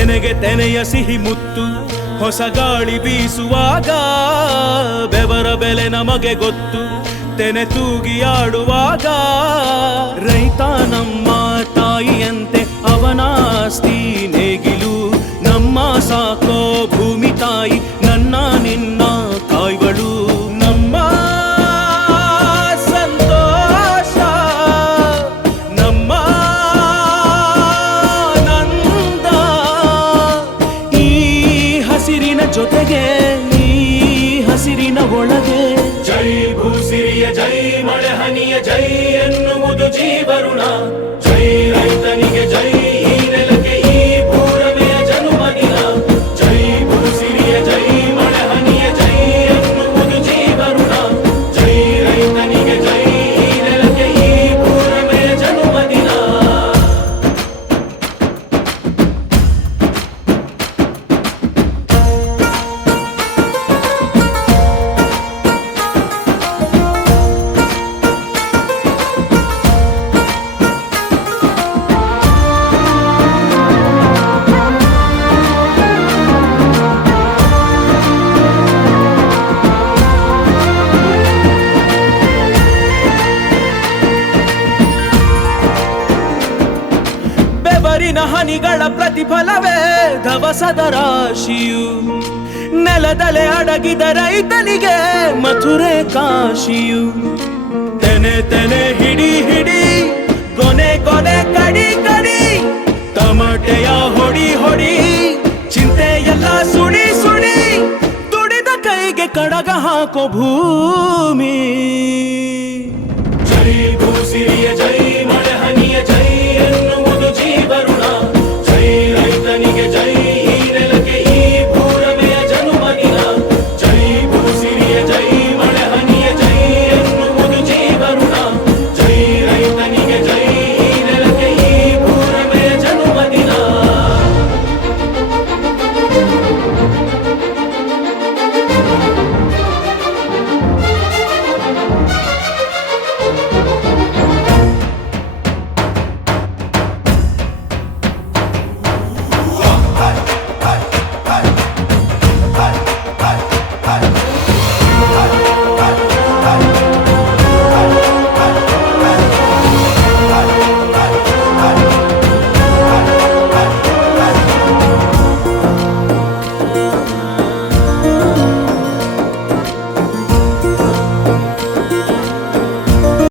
ತೆನೆಗೆ ತೆನೆಯ ಸಿಹಿ ಮುತ್ತು ಹೊಸ ಗಾಳಿ ಬೀಸುವಾಗ ಬೆವರ ಬೆಲೆ ನಮಗೆ ಗೊತ್ತು ತೆನೆ ತೂಗಿ ಆಡುವಾಗ ರೈತ ನಮ್ಮ ತಾಯಿಯಂತೆ ಅವನಾಸ್ತಿ ನೇಗಿಲು ನಮ್ಮ ಸಾಕೋ ಭೂಮಿ ತಾಯಿ ನನ್ನ ನಿನ್ನ ಕಾಯ್ಗಳು ನಮ್ಮ ಸಂತೋಷ ನಮ್ಮ ನಂದ ಈ ಹಸಿರಿನ ಜೊತೆಗೆ ಈ ಹಸಿರಿನ ಒಳಗೆ ಜೈ ಭೂಸಿರಿಯ ಜೈ ಮಳೆ ಹನಿಯ ಜೈ ಎನ್ನುವುದು ಜೀವರುಣ ಜೈ ರೈತನಿಗೆ ಜೈ ಈ ನೆಲಕ್ಕೆ ಈ ಭೂರಮೆಯ ಜನುಮದಿನ ಜೈ ಭೂಸಿರಿಯ ಜೈ ಮಳೆ ಹನಿಯ ಜೈ ಎನ್ನುವುದು ಜೀವರುಣ ಜೈ ರೈತನಿಗೆ ಜೈ ಈ ನೆಲಕ್ಕೆ ಈ ಭೂರಮೆಯ ಜನುಮದಿನ ಬೆವರಿನ ಹನಿಗಳ ಪ್ರತಿಫಲವೇ ಧವಸದ ರಾಶಿಯು ನೆಲದಲೆ ಅಡಗಿದ ರೈತನಿಗೆ ಮಥುರೆ ಕಾಶಿಯು ತೆನೆ ತೆನೆ ಹಿಡಿ ಹಿಡಿ ಕೊನೆ ಕೊನೆ ಕಡಿ ಕಡಿ ತಮಟೆಯ ಹೊಡಿ ಹೊಡಿ ಚಿಂತೆಯೆಲ್ಲ ಸುಡಿ ಸುಡಿ ದುಡಿದ ಕೈಗೆ ಕಡಗ ಹಾಕೋ ಭೂಮಿ ಜೈ